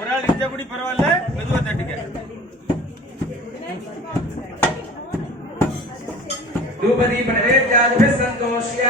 ஒரு ஆள் இருந்த கூட பரவாயில்ல, மெதுவா தட்டுங்க. धूपदीप नैवेद्यादिभिः सन्तोष्य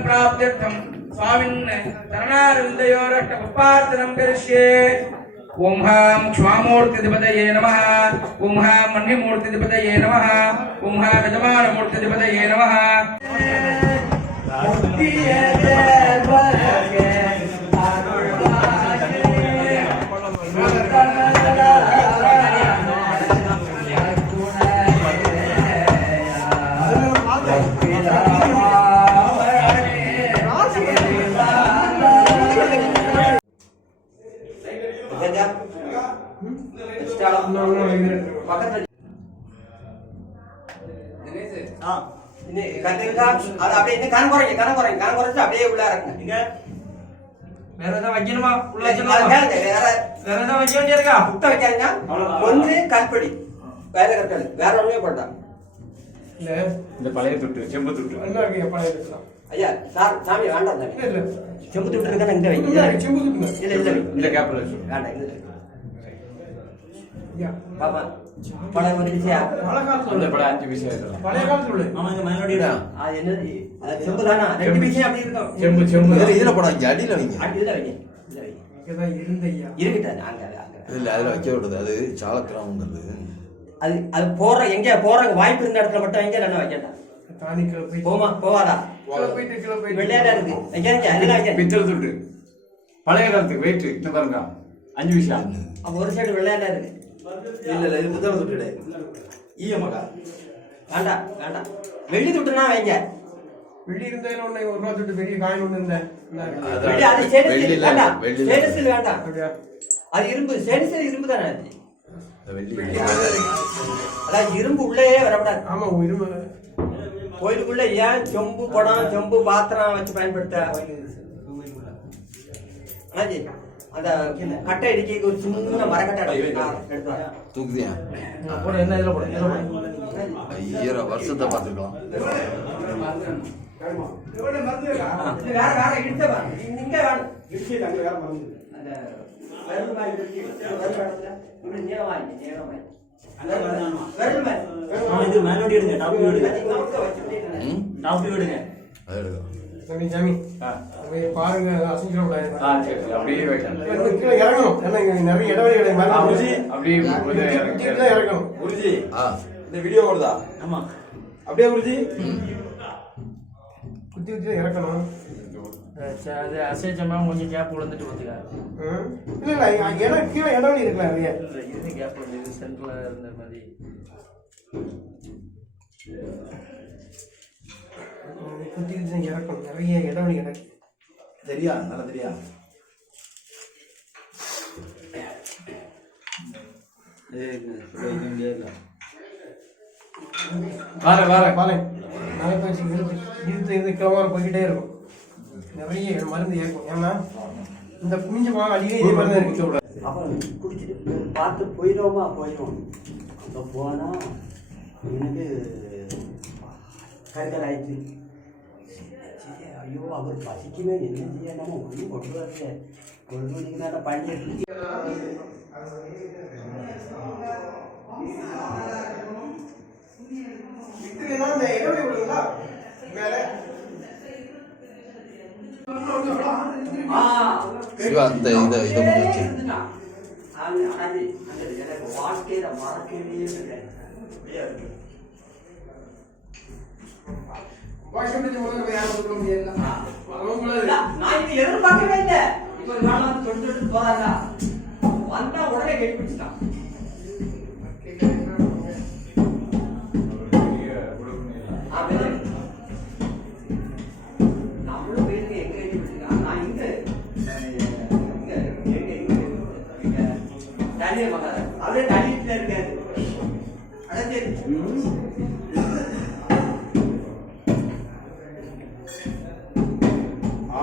प्राप्त्यर्थं स्वामिन् चरणारविन्दयोरष्टपुष्पार्चनं करिष्ये। ओम हां क्ष्वामूर्तिधिपतये नमः। ओम हां मन्यमूर्तिधिपतये नमः। ओम हां गजमानमूर्तिधिपतये नमः। ini kata ada apa ini kan goreng அப்படியே உள்ள இறக்குங்க இங்க வேற ஏதாவது வைக்கணுமா உள்ள அது வச்சணுமா வேற வேற ஏதாவது வைக்க வேண்டியிருக்கா முட்டை வைக்காதீங்க ஒன்று கல்படி வேற கற்கள் வேற ஒண்ணுமே போட்டான் இல்ல இந்த பழைய துட்டு செம்பு துட்டு என்ன இருக்கு பழைய துட்டு ஐயா சார் சாமி வேண்டாம் சாமி இல்ல செம்பு துட்டு இருக்கா இந்த வை இல்ல செம்பு துட்டு இல்ல இல்ல இந்த கேப்ல வச்சு வேண்டாம் இந்த ஐயா பாப்பா பழைய ஒரு விஷயம் பழைய காலத்துல அந்த பழைய 5 பைசா இதெல்லாம் பழைய காலத்துல ஆமா இந்த மைனோடிடா அது என்ன அது செம்பு தானா ரெண்டு பீஸே அப்படி இருக்கும் செம்பு செம்பு இதுல போடாங்க அடியில வைங்க இதுல வைங்க இதுல வைங்க இங்கதான் இருந்த ஐயா இருக்கட்டும் அங்க இல்ல அதுல வைக்க விடுது அது சாலக்கிராமங்கிறது அது அது போற எங்க போறங்க வாய்ப்பு இருந்த இடத்துல மட்டும் வைங்க இல்லன்னா வைக்கண்டா தானிக்கல போய் போமா போவாதா கிலோ போயிட்டு வெள்ளையாடா இருக்கு வைக்காதீங்க அதுல வைக்க பித்தளை துட்டு பழைய காலத்துக்கு வெயிட் இந்த பாருங்க 5 பைசா அப்ப ஒரு சைடு வெள்ளையாடா இருக்கு இல்ல இது முதல்ல துட்டுடே ஈயமகா வேண்டாம் வேண்டாம் வெள்ளி துட்டுனா வைங்க வெள்ளி இருந்ததுல ஒண்ணு ஒரு ரூபா துட்டு பெரிய காயின் ஒண்ணு இருந்தேன் வெள்ளி அது ஸ்டேட்டஸ் வெள்ளில வேண்டாம் வெள்ளில ஸ்டேட்டஸ் வேண்டாம் அப்படியா அது இரும்பு ஸ்டேட்டஸ் இரும்பு தானே அது வெள்ளி அதான் இரும்பு உள்ளேயே வரக்கூடாது ஆமா இரும்பு கோயிலுக்குள்ள ஏன் சொம்பு குடம் சொம்பு பாத்திரம் வச்சு பயன்படுத்த அண்ணாஜி அந்த கட்டை இடிக்க ஒரு சின்ன மரக்கட்டை எடுத்து வா. தூக்குதியா போட என்ன இதுல போட இதுல போட ஐயரா வருஷத்தை பார்த்துக்கலாம் இது வேற வேற இடிச்ச வா. இங்க வேணும் இடிச்சு அங்க வேற மறந்து அந்த விரல் மாதிரி இடிச்சு விரல் இடத்துல இப்படி நீளமா விரல் மாதிரி இது மைனோடி எடுங்க டாப் வியூ எடுங்க நமக்கு வச்சு டாப் வியூ எடுங்க அது எடுக்கும் சாமி சாமி போய் பாருங்க அசைஞ்சிட கூடாது சரி அப்படியே வைக்கலாம் கீழே இறங்கணும் ஏன்னா இங்க நிறைய இடைவெளிகளை மாதிரி அப்படியே கீழே இறங்கணும் குருஜி ஆ இந்த வீடியோ ஓடுதா ஆமா அப்படியே குருஜி குத்தி குத்தி இறக்கணும் அது அசைச்சமா கொஞ்சம் கேப் விழுந்துட்டு வந்துங்க இல்ல இல்ல இடம் கீழே இடைவெளி இருக்கலாம் நிறைய இது கேப் வந்து இது சென்டர்ல இருந்த மாதிரி குத்தி குத்தி இறக்கணும் நிறைய இடைவெளி இறக்கி தெரியா நல்லா தெரியா வர பாலை நகைப்பயிற்சி இழுத்து இழுத்து இருந்து கிலோவார போய்கிட்டே இருக்கும் நிறைய மருந்து ஏற்கும் ஏன்னா இந்த குஞ்சு அழிவே இதே மாதிரி தான் இருக்கு அப்ப குடிச்சிட்டு பார்த்து போயிடும் அங்க போனா எனக்கு கருக்கல் ஆயிடுச்சு சரி ஐயோ அவர் பசிக்குமே என்ன செய்ய நம்ம ஒன்றும் கொண்டு வரல ஒரு மணிக்கு மேல பணி இந்த இடைவெளி விடுங்களா மேல சிவா இந்த இதை முடிச்சு எனக்கு வாழ்க்கையில மறக்கவே இல்லை நான் இது எதிர்பார்க்கவே இல்லை இப்ப வேணாம் தொட்டு போறாங்க வந்தா உடனே கெடிப்பிடிச்சுட்டான் நம்மளும் போயிருக்கு எங்க கெடிப்பிடிச்சிருக்கான் நான் இங்க தண்ணியை பார்க்காத அப்படியே தண்ணிட்டு இருக்காது அதான் சரி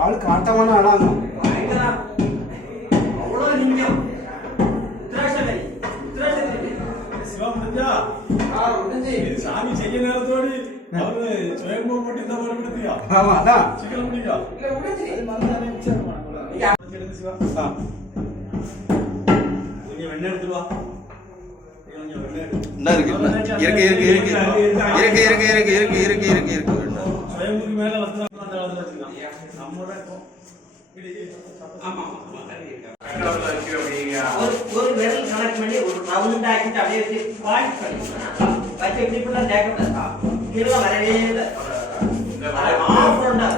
ஆளு காட்டமான ஆளாங்க அவ்வளோ லிங்கம் உத்ராட்சம் சிவா முடிஞ்சா சாமி செய்ய நேரத்தோடு அவரு சுயம்பு போட்டு இந்த மாதிரி கொடுத்தியா ஆமா அதான் சிக்கல் முடிஞ்சா இல்ல முடிஞ்சு சிவா கொஞ்சம் வெண்ணெய் எடுத்து வா கொஞ்சம் வெண்ணெய் என்ன இருக்கு இருக்கு சுயம்புக்கு மேல வந்து அந்த காலத்துல வச்சிருக்கான் ஒரு விரல் கனெக்ட் பண்ணி ஒரு ரவுண்ட் ஆக்கிட்டு அப்படியே வச்சு பாயிண்ட் பண்ணி வச்சு இப்படி ஃபுல்லா தேக்கப்பட்டா கீழே வரவே இல்லை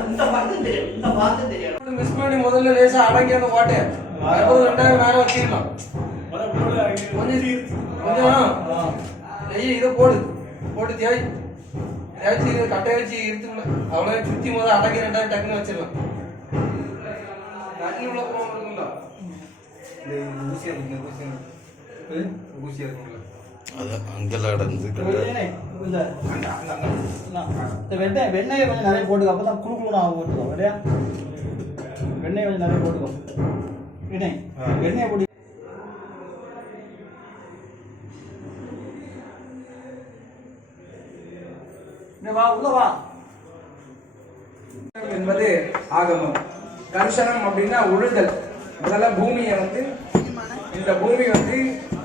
இந்த பக்கம் தெரியும் இந்த பார்த்து தெரியும் மிஸ் பண்ணி முதல்ல லேசா அடங்கி அந்த ஓட்டையை அதுக்கப்புறம் ரெண்டாயிரம் மேலே வச்சிருக்கலாம் கொஞ்சம் இதை போட்டு தேய்ச்சி கட்டையை வச்சு இழுத்து அவ்வளோ சுற்றி முதல்ல அடங்கி ரெண்டாயிரம் டக்குன்னு வச்சிடலாம் தண்ணி உள்ள போகணுங்களா ஊசியா இருக்குங்களா அது அங்கெல்லாம் நடந்து வெண்ணெயை கொஞ்சம் நிறைய போட்டுக்கோ அப்போ தான் குழு குழு ஆகும் போட்டுக்கோ சரியா வெண்ணெய் கொஞ்சம் நிறைய போட்டுக்கோ வெண்ணெயை போட்டு வா உள்ள வா என்பது ஆகமம். தர்சனம் அப்படின்னா உழுதல். முதல்ல பூமியை இந்த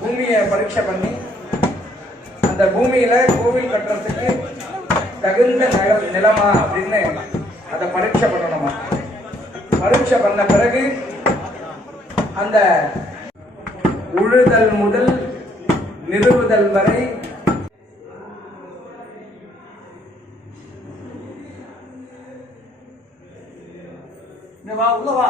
பூமியை பரீட்சை பண்ணி அந்த பூமியில கோவில் கட்டுறதுக்கு தகுந்த நிலமா அப்படின்னு அதை பரீட்சை பண்ணணுமா. பரீட்சை பண்ண பிறகு அந்த உழுதல் முதல் நிறுவுதல் வரை வா உள்ள வா